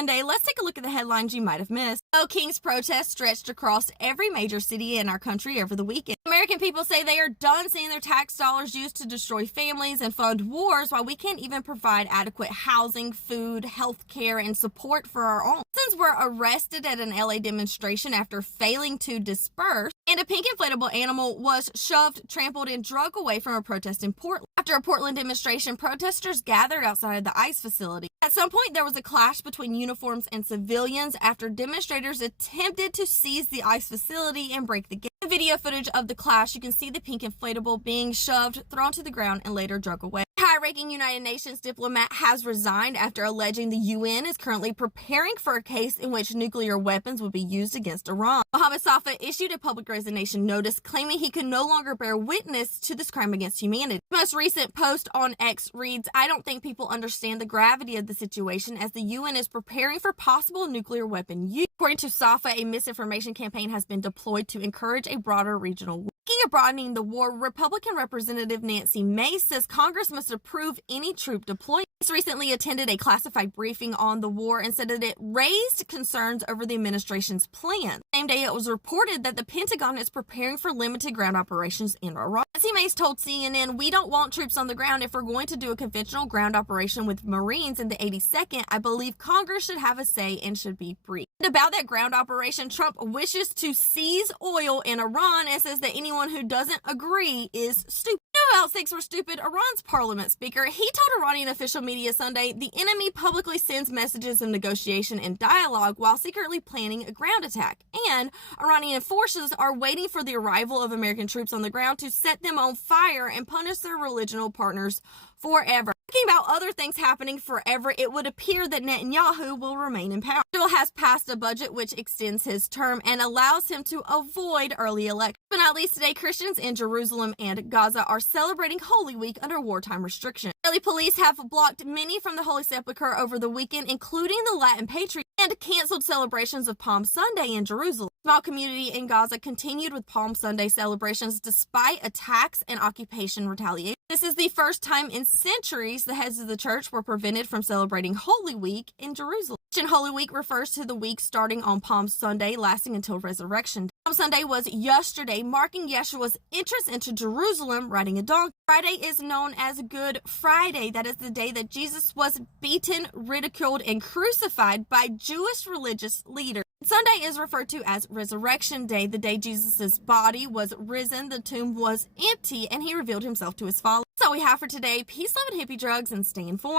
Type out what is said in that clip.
Monday, let's take a look at the headlines you might have missed. King's protests stretched across every major city in our country over the weekend. American people say they are done seeing their tax dollars used to destroy families and fund wars while we can't even provide adequate housing, food, health care, and support for our own. Citizens were arrested at an LA demonstration after failing to disperse, and a pink inflatable animal was shoved, trampled, and drug away from a protest in Portland. After a Portland demonstration, protesters gathered outside the ICE facility. At some point, there was a clash between uniforms and civilians after demonstrators attempted to seize the ICE facility and break the gate. In the video footage of the clash, you can see the pink inflatable being shoved, thrown to the ground, and later drug away. High-ranking United Nations diplomat has resigned after alleging the UN is currently preparing for a case in which nuclear weapons would be used against Iran. Mohammed Safa issued a public resignation notice claiming he could no longer bear witness to this crime against humanity. The most recent post on X reads, "I don't think people understand the gravity of the situation as the UN is preparing for possible nuclear weapon use." According to Safa, a misinformation campaign has been deployed to encourage a broader regional war. Speaking of broadening the war, Republican Representative Nancy Mace says Congress must approve any troop deployment. Mace recently attended a classified briefing on the war and said that it raised concerns over the administration's plan. The same day, it was reported that the Pentagon is preparing for limited ground operations in Iraq. Nancy Mace told CNN, "We don't want troops on the ground. If we're going to do a conventional ground operation with Marines in the 82nd, I believe Congress should have a say and should be briefed." About that ground operation, Trump wishes to seize oil in Iran and says that anyone who doesn't agree is stupid. You know who else thinks we're stupid? Iran's parliament speaker. He told Iranian official media Sunday the enemy publicly sends messages of negotiation and dialogue while secretly planning a ground attack. And Iranian forces are waiting for the arrival of American troops on the ground to set them on fire and punish their religious partners forever. Talking about other things happening forever, it would appear that Netanyahu will remain in power. Israel has passed a budget which extends his term and allows him to avoid early elections. But not least today, Christians in Jerusalem and Gaza are celebrating Holy Week under wartime restrictions. Israeli police have blocked many from the Holy Sepulchre over the weekend, including the Latin Patriot, and canceled celebrations of Palm Sunday in Jerusalem. The small community in Gaza continued with Palm Sunday celebrations despite attacks and occupation retaliation. This is the first time in centuries the heads of the church were prevented from celebrating Holy Week in Jerusalem. Christian Holy Week refers to the week starting on Palm Sunday, lasting until Resurrection Day. Palm Sunday was yesterday, marking Yeshua's entrance into Jerusalem riding a donkey. Friday is known as Good Friday. That is the day that Jesus was beaten, ridiculed, and crucified by Jewish religious leaders. Sunday is referred to as Resurrection Day, the day Jesus' body was risen, the tomb was empty, and he revealed himself to his followers. That's all we have for today. Peace, love, and hippie drugs, and stay informed.